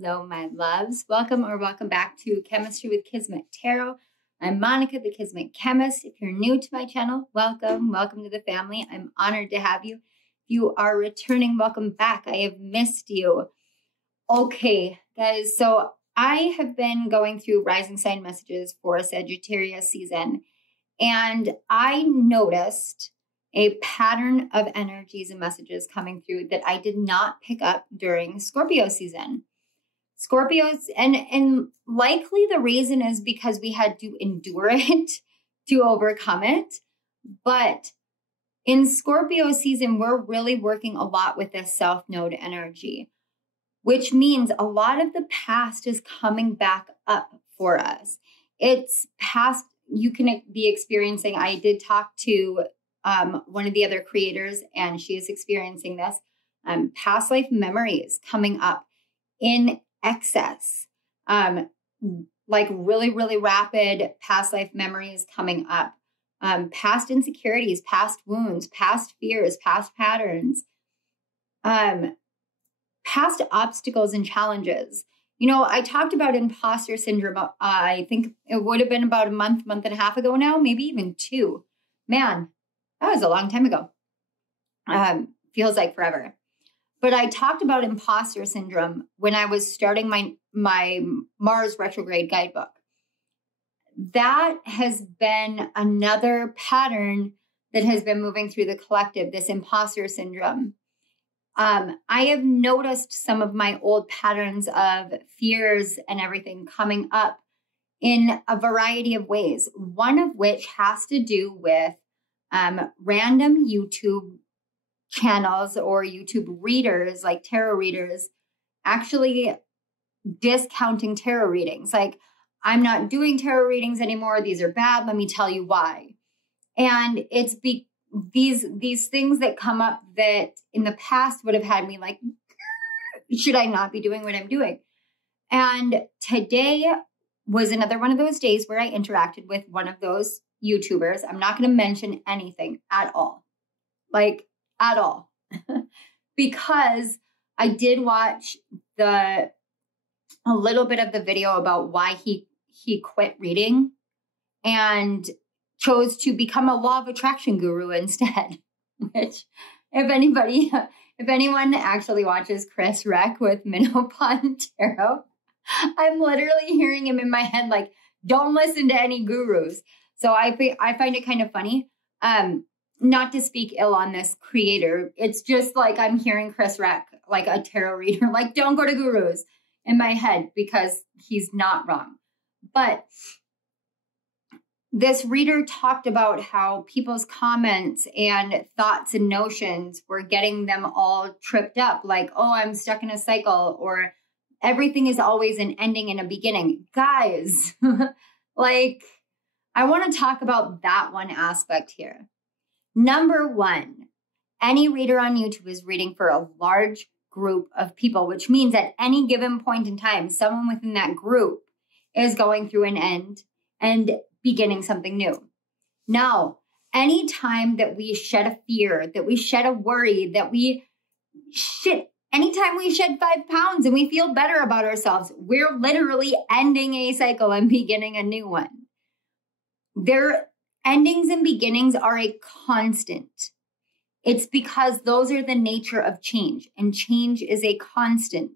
Hello, my loves. Welcome back to Chemistry with Kismet Tarot. I'm Monica, the Kismet Chemist. If you're new to my channel, welcome to the family. I'm honored to have you. If you are returning, welcome back. I have missed you. Okay, guys, so I have been going through rising sign messages for Sagittarius season, and I noticed a pattern of energies and messages coming through that I did not pick up during Scorpio season. Scorpios, and likely the reason is because we had to endure it to overcome it. But in Scorpio season, we're really working a lot with this South Node energy, which means a lot of the past is coming back up for us. It's past, you can be experiencing, I did talk to one of the other creators, and she is experiencing this, past life memories coming up in excess, like really rapid past life memories coming up, past insecurities, past wounds, past fears, past patterns, past obstacles and challenges. You know, I talked about imposter syndrome, I think it would have been about a month and a half ago now, maybe even 2. Man, that was a long time ago. Feels like forever. But I talked about imposter syndrome when I was starting my Mars retrograde guidebook. That has been another pattern that has been moving through the collective, this imposter syndrome. I have noticed some of my old patterns of fears and everything coming up in a variety of ways, one of which has to do with random YouTube channels or YouTube readers, like tarot readers, actually discounting tarot readings. Like, I'm not doing tarot readings anymore. These are bad. Let me tell you why. And it's these things that come up that in the past would have had me like, should I not be doing what I'm doing? And today was another one of those days where I interacted with one of those YouTubers. I'm not going to mention anything at all, like at all, because I did watch a little bit of the video about why he quit reading and chose to become a law of attraction guru instead, which if anyone actually watches Chris Reck with Minopon Tarot, I'm literally hearing him in my head like, don't listen to any gurus. So I find it kind of funny, not to speak ill on this creator. It's just like I'm hearing Chris Reck, like a tarot reader, like don't go to gurus in my head because he's not wrong. But this reader talked about how people's comments and thoughts and notions were getting them all tripped up. Like, oh, I'm stuck in a cycle, or everything is always an ending and a beginning. Guys, like, I want to talk about that one aspect here. Number one, any reader on YouTube is reading for a large group of people, which means at any given point in time, someone within that group is going through an end and beginning something new. Now, anytime that we shed a fear, that we shed a worry, anytime we shed 5 pounds and we feel better about ourselves, we're literally ending a cycle and beginning a new one. Their endings and beginnings are a constant. It's because those are the nature of change, and change is a constant.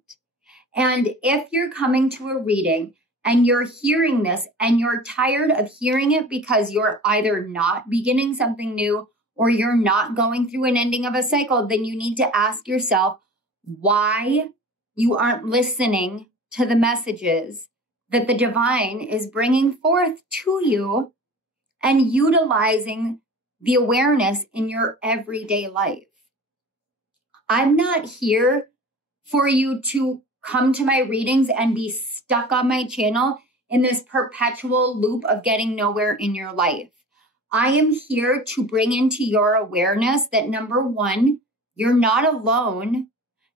And if you're coming to a reading and you're hearing this and you're tired of hearing it because you're either not beginning something new or you're not going through an ending of a cycle, then you need to ask yourself why you aren't listening to the messages that the divine is bringing forth to you and utilizing the awareness in your everyday life. I'm not here for you to come to my readings and be stuck on my channel in this perpetual loop of getting nowhere in your life. I am here to bring into your awareness that, number one, you're not alone.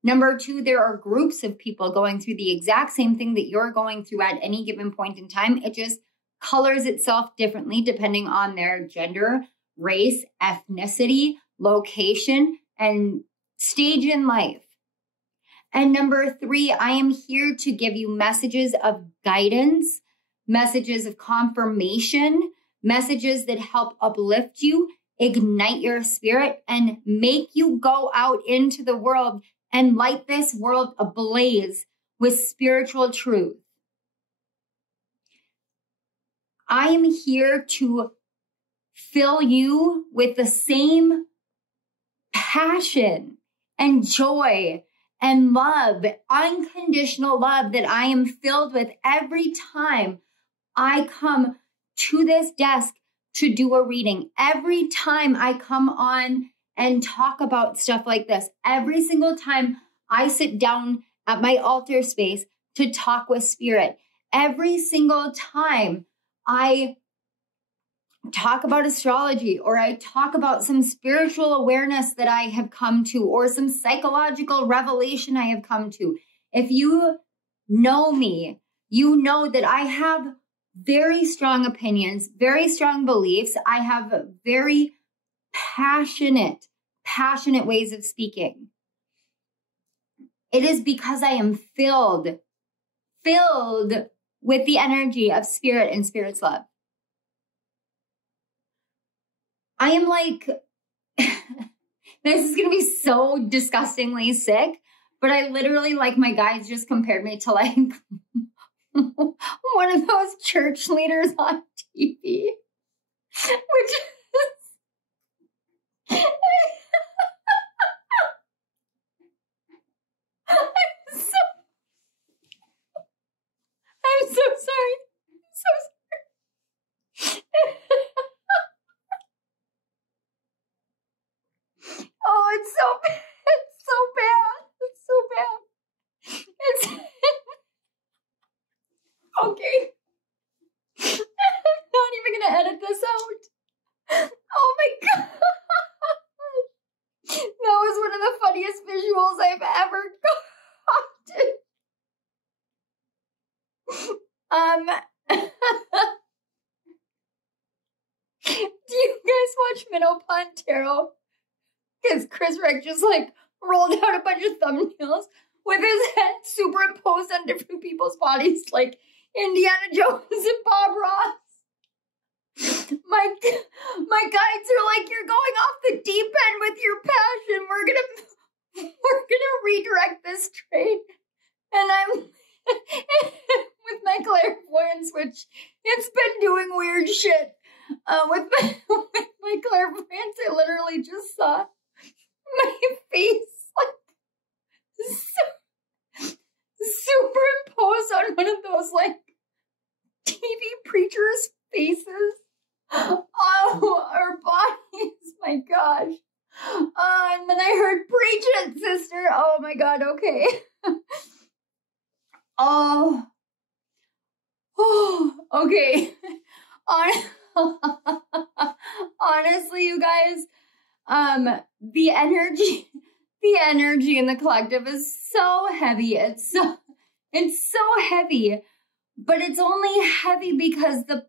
Number two, there are groups of people going through the exact same thing that you're going through at any given point in time. It just colors itself differently depending on their gender, race, ethnicity, location, and stage in life. And number 3, I am here to give you messages of guidance, messages of confirmation, messages that help uplift you, ignite your spirit, and make you go out into the world and light this world ablaze with spiritual truth. I am here to fill you with the same passion and joy and love, unconditional love that I am filled with every time I come to this desk to do a reading. Every time I come on and talk about stuff like this, every single time I sit down at my altar space to talk with spirit, every single time I talk about astrology, or I talk about some spiritual awareness that I have come to, or some psychological revelation I have come to. If you know me, you know that I have very strong opinions, very strong beliefs. I have very passionate ways of speaking. It is because I am filled with the energy of spirit and spirit's love. I am like, this is going to be so disgustingly sick, but I literally, like, my guys just compared me to like one of those church leaders on TV, which is, I'm so sorry. I'm so sorry. Oh, it's so bad. It's so bad. It's so bad. It's okay. I'm not even gonna edit this out. Oh my God. That was one of the funniest visuals I've ever gotten. Do you guys watch Minnow Pond Tarot? Because Chris Reck just like rolled out a bunch of thumbnails with his head superimposed on different people's bodies, like Indiana Jones and Bob Ross. My guides are like, you're going off the deep end with your passion. We're gonna redirect this trade. And I'm with my clairvoyance, which it's been doing weird shit. With my clairvoyance, I literally just saw my face like superimposed on one of those like TV preachers' faces. Oh, our bodies, my gosh. And then I heard, preach it, sister. Oh my God, okay. Oh, okay. Honestly, you guys, the energy in the collective is so heavy. It's so heavy, but it's only heavy because the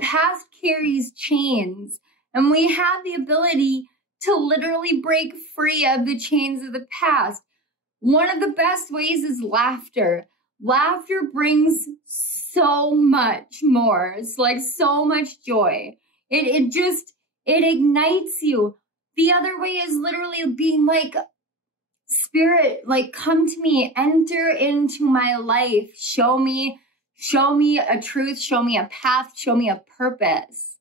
past carries chains, and we have the ability to literally break free of the chains of the past. One of the best ways is laughter. Laughter brings so much more. It's like so much joy. It ignites you. The other way is literally being like, spirit, like, come to me, enter into my life. Show me a truth, show me a path, show me a purpose.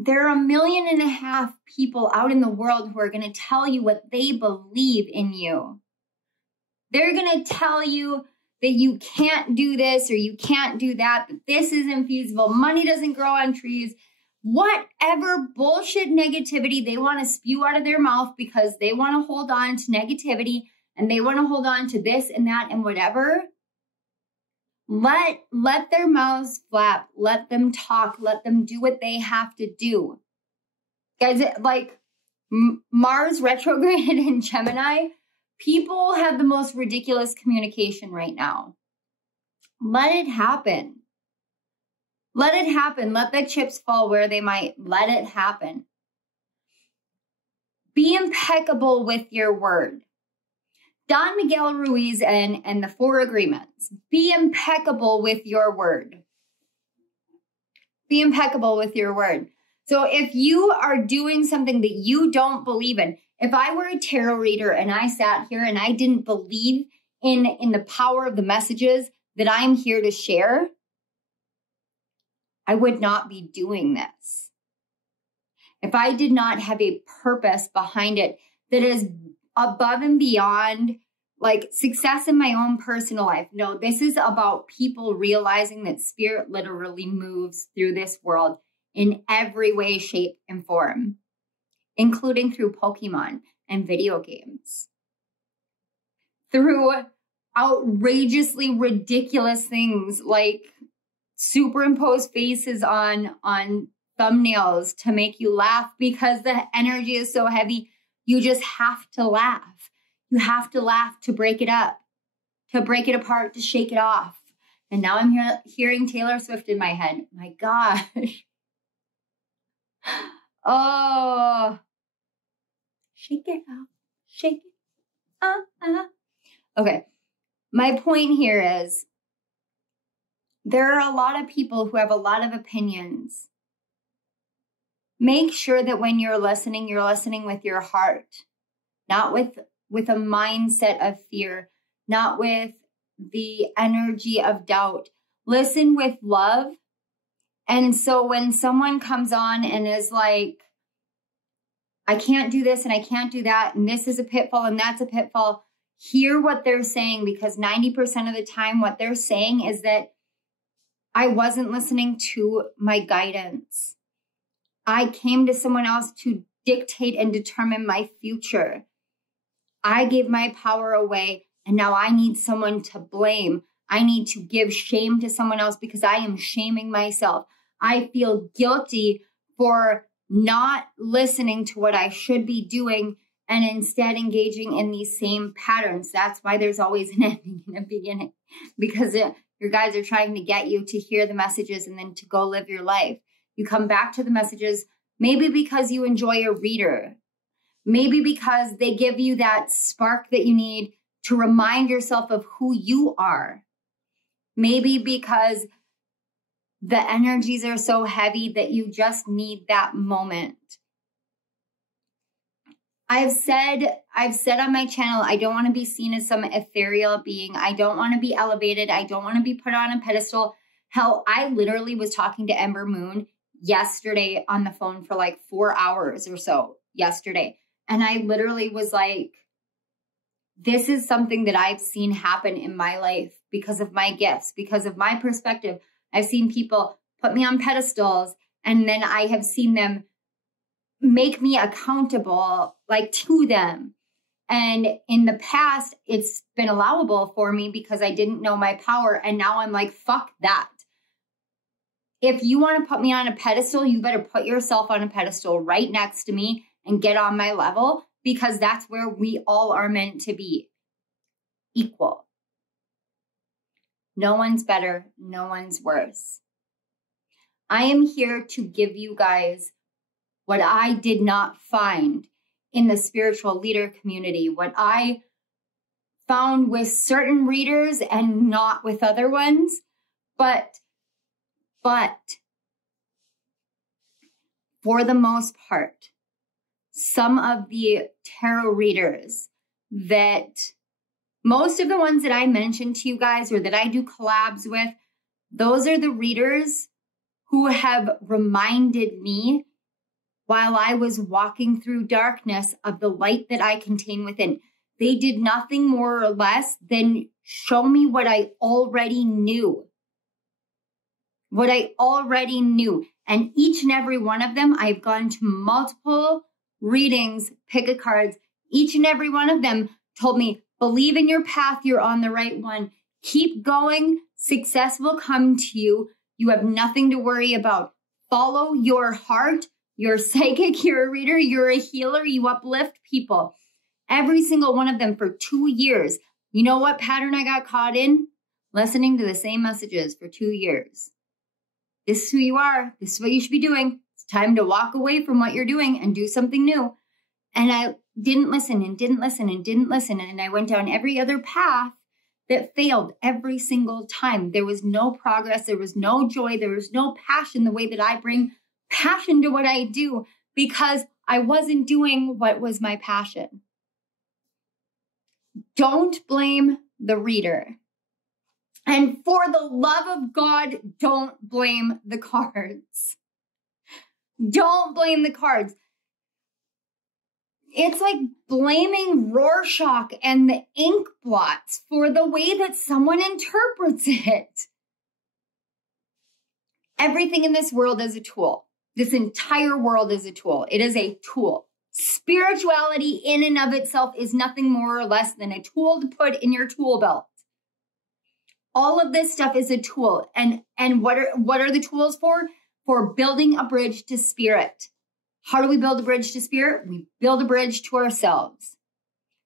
There are 1.5 million people out in the world who are going to tell you what they believe in you. They're going to tell you that you can't do this or you can't do that, that this isn't feasible, money doesn't grow on trees, whatever bullshit negativity they want to spew out of their mouth because they want to hold on to negativity and they want to hold on to this and that and whatever. Let their mouths flap. Let them talk. Let them do what they have to do. Guys, like Mars retrograde in Gemini, people have the most ridiculous communication right now. Let it happen. Let it happen. Let the chips fall where they might. Let it happen. Be impeccable with your word. Don Miguel Ruiz and the 4 agreements. Be impeccable with your word. Be impeccable with your word. So if you are doing something that you don't believe in, if I were a tarot reader and I sat here and I didn't believe in the power of the messages that I'm here to share, I would not be doing this. If I did not have a purpose behind it that is above and beyond like success in my own personal life. No, this is about people realizing that spirit literally moves through this world in every way, shape, and form, including through Pokemon and video games. Through outrageously ridiculous things like superimposed faces on thumbnails to make you laugh because the energy is so heavy. You just have to laugh. You have to laugh to break it up, to break it apart, to shake it off. And now I'm hearing Taylor Swift in my head. My gosh. Oh. Shake it off. Shake it. Okay. My point here is there are a lot of people who have a lot of opinions. Make sure that when you're listening with your heart, not with a mindset of fear, not with the energy of doubt. Listen with love. And so when someone comes on and is like, I can't do this and I can't do that, and this is a pitfall and that's a pitfall, hear what they're saying, because 90% of the time what they're saying is that I wasn't listening to my guidance. I came to someone else to dictate and determine my future. I gave my power away, and now I need someone to blame. I need to give shame to someone else because I am shaming myself. I feel guilty for not listening to what I should be doing and instead engaging in these same patterns. That's why there's always an ending and a beginning, because your guides are trying to get you to hear the messages and then to go live your life. You come back to the messages, maybe because you enjoy a reader, maybe because they give you that spark that you need to remind yourself of who you are. Maybe because the energies are so heavy that you just need that moment. I've said on my channel, I don't want to be seen as some ethereal being. I don't want to be elevated. I don't want to be put on a pedestal. Hell, I literally was talking to Ember Moon yesterday on the phone for like 4 hours or so yesterday. And I literally was like, this is something that I've seen happen in my life because of my gifts, because of my perspective. I've seen people put me on pedestals, and then I have seen them make me accountable, like, to them. And in the past, it's been allowable for me because I didn't know my power. And now I'm like, fuck that. If you want to put me on a pedestal, you better put yourself on a pedestal right next to me and get on my level, because that's where we all are meant to be, equal. No one's better. No one's worse. I am here to give you guys what I did not find in the spiritual leader community, what I found with certain readers and not with other ones. But for the most part, some of the tarot readers that most of the ones that I mentioned to you guys or that I do collabs with, those are the readers who have reminded me while I was walking through darkness of the light that I contain within. They did nothing more or less than show me what I already knew. What I already knew. And each and every one of them, I've gone to multiple readings, pick a cards. Each and every one of them told me, believe in your path, you're on the right one. Keep going, success will come to you. You have nothing to worry about. Follow your heart. You're psychic, you're a reader, you're a healer, you uplift people. Every single one of them for 2 years. You know what pattern I got caught in? Listening to the same messages for 2 years. This is who you are. This is what you should be doing. It's time to walk away from what you're doing and do something new. And I didn't listen and didn't listen and didn't listen. And I went down every other path that failed every single time. There was no progress. There was no joy. There was no passion the way that I bring passion to what I do, because I wasn't doing what was my passion. Don't blame the reader. And for the love of God, don't blame the cards. Don't blame the cards. It's like blaming Rorschach and the ink blots for the way that someone interprets it. Everything in this world is a tool. This entire world is a tool. It is a tool. Spirituality in and of itself is nothing more or less than a tool to put in your tool belt. All of this stuff is a tool. And what are the tools for? For building a bridge to spirit. How do we build a bridge to spirit? We build a bridge to ourselves.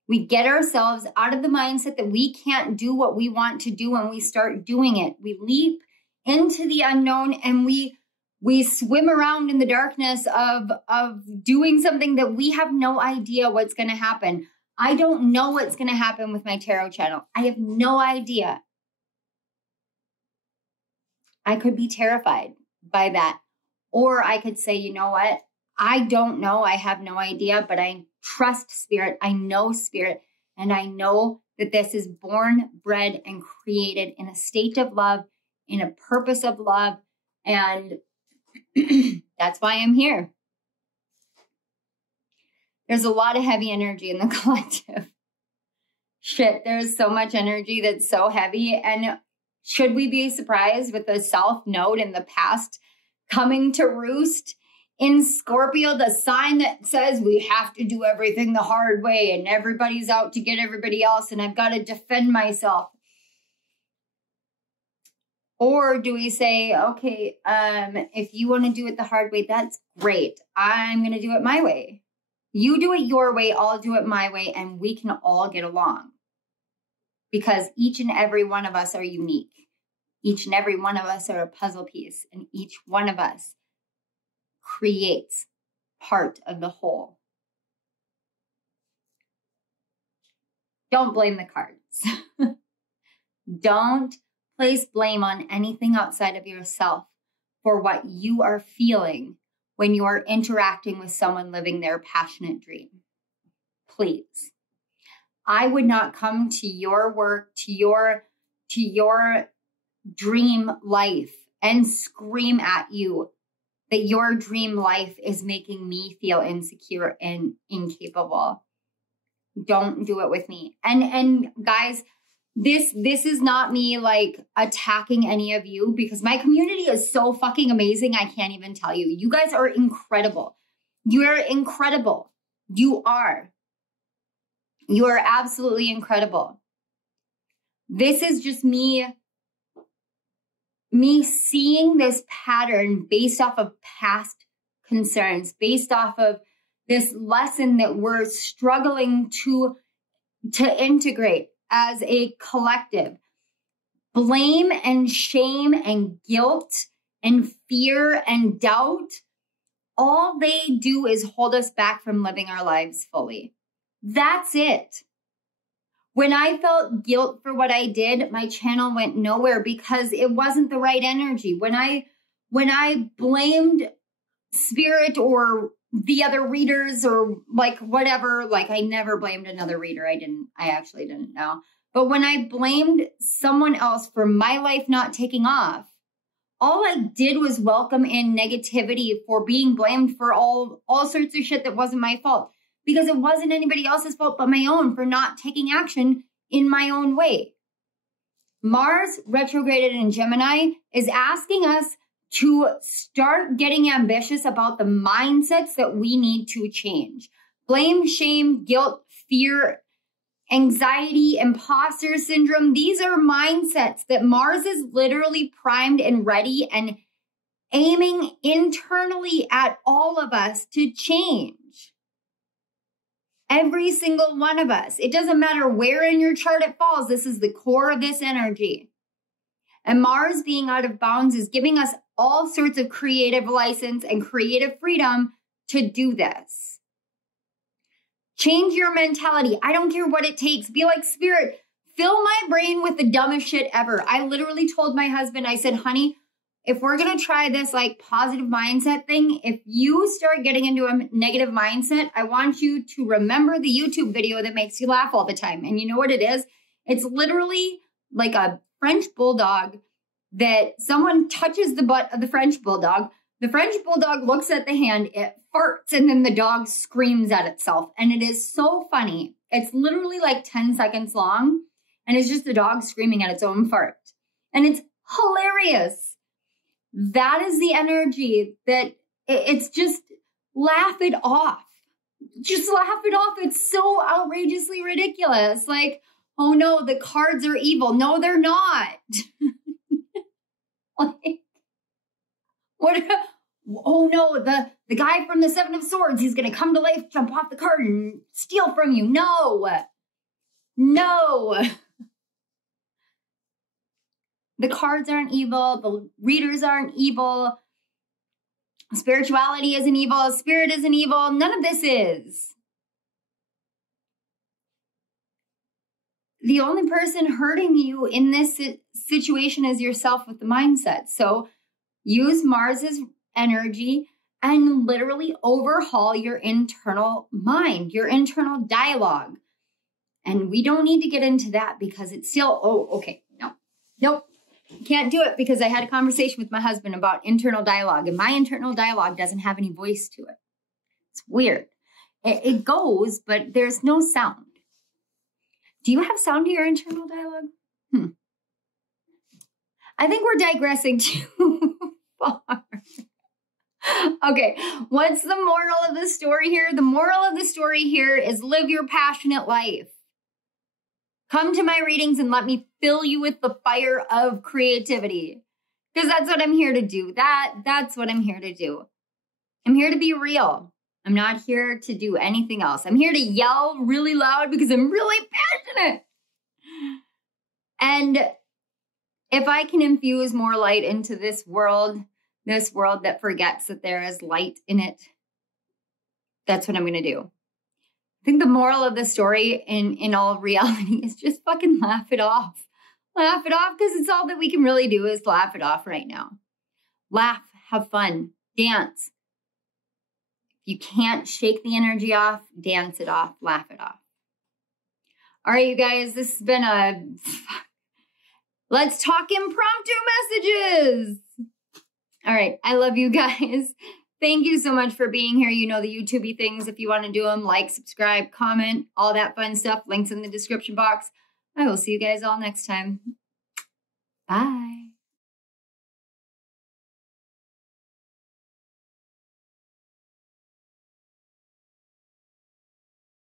We get ourselves out of the mindset that we can't do what we want to do, and we start doing it. We leap into the unknown, and we swim around in the darkness of doing something that we have no idea what's going to happen. I don't know what's going to happen with my tarot channel. I have no idea. I could be terrified by that. Or I could say, you know what? I don't know. I have no idea, but I trust spirit. I know spirit. And I know that this is born, bred, and created in a state of love, in a purpose of love. And that's why I'm here. There's a lot of heavy energy in the collective. Shit, there's so much energy that's so heavy. And should we be surprised with the South Node in the past coming to roost in Scorpio, the sign that says we have to do everything the hard way and everybody's out to get everybody else and I've got to defend myself? Or do we say, okay, if you want to do it the hard way, that's great. I'm going to do it my way. You do it your way, I'll do it my way, and we can all get along. Because each and every one of us are unique. Each and every one of us are a puzzle piece, and each one of us creates part of the whole. Don't blame the cards. Don't place blame on anything outside of yourself for what you are feeling when you are interacting with someone living their passionate dream. Please. I would not come to your work, to your dream life and scream at you that your dream life is making me feel insecure and incapable. Don't do it with me. And guys, this is not me like attacking any of you, because my community is so fucking amazing. I can't even tell you. You guys are incredible. You're incredible. You are. You are absolutely incredible. This is just me seeing this pattern based off of past concerns, based off of this lesson that we're struggling to integrate as a collective. Blame and shame and guilt and fear and doubt, all they do is hold us back from living our lives fully. That's it. When I felt guilt for what I did, my channel went nowhere because it wasn't the right energy. When I blamed spirit or the other readers or like whatever, like I never blamed another reader. I actually didn't know. But when I blamed someone else for my life not taking off, all I did was welcome in negativity for being blamed for all sorts of shit that wasn't my fault. Because it wasn't anybody else's fault but my own for not taking action in my own way. Mars retrograded in Gemini is asking us to start getting ambitious about the mindsets that we need to change. Blame, shame, guilt, fear, anxiety, imposter syndrome. These are mindsets that Mars is literally primed and ready and aiming internally at all of us to change. Every single one of us. It doesn't matter where in your chart it falls. This is the core of this energy. And Mars being out of bounds is giving us all sorts of creative license and creative freedom to do this. Change your mentality. I don't care what it takes. Be like, Spirit, fill my brain with the dumbest shit ever. I literally told my husband, I said, honey, if we're going to try this like positive mindset thing, if you start getting into a negative mindset, I want you to remember the YouTube video that makes you laugh all the time. And you know what it is? It's literally like a French bulldog that someone touches the butt of the French bulldog. The French bulldog looks at the hand, it farts, and then the dog screams at itself. And it is so funny. It's literally like 10 seconds long, and it's just the dog screaming at its own fart. And it's hilarious. That is the energy that it's just laugh it off. Just laugh it off. It's so outrageously ridiculous. Like, oh no, the cards are evil. No, they're not. Like, what? Oh no, the guy from the Seven of Swords, he's going to come to life, jump off the card and steal from you. No. No. The cards aren't evil. The readers aren't evil. Spirituality isn't evil. Spirit isn't evil. None of this is. The only person hurting you in this situation is yourself with the mindset. So use Mars's energy and literally overhaul your internal mind, your internal dialogue. And we don't need to get into that because it's still, oh, okay, no, nope. Can't do it because I had a conversation with my husband about internal dialogue, and my internal dialogue doesn't have any voice to it. It's weird. It goes, but there's no sound. Do you have sound to your internal dialogue? I think we're digressing too far. Okay, what's the moral of the story here? The moral of the story here is live your passionate life. Come to my readings and let me fill you with the fire of creativity. Because that's what I'm here to do. That's what I'm here to do. I'm here to be real. I'm not here to do anything else. I'm here to yell really loud because I'm really passionate. And if I can infuse more light into this world that forgets that there is light in it, that's what I'm going to do. I think the moral of the story in all reality is just fucking laugh it off. Laugh it off because it's all that we can really do is laugh it off right now. Laugh, have fun, dance. If you can't shake the energy off, dance it off, laugh it off. All right, you guys, this has been a... Let's talk impromptu messages. All right, I love you guys. Thank you so much for being here. You know the YouTube-y things. If you want to do them, like, subscribe, comment, all that fun stuff. Links in the description box. I will see you guys all next time. Bye.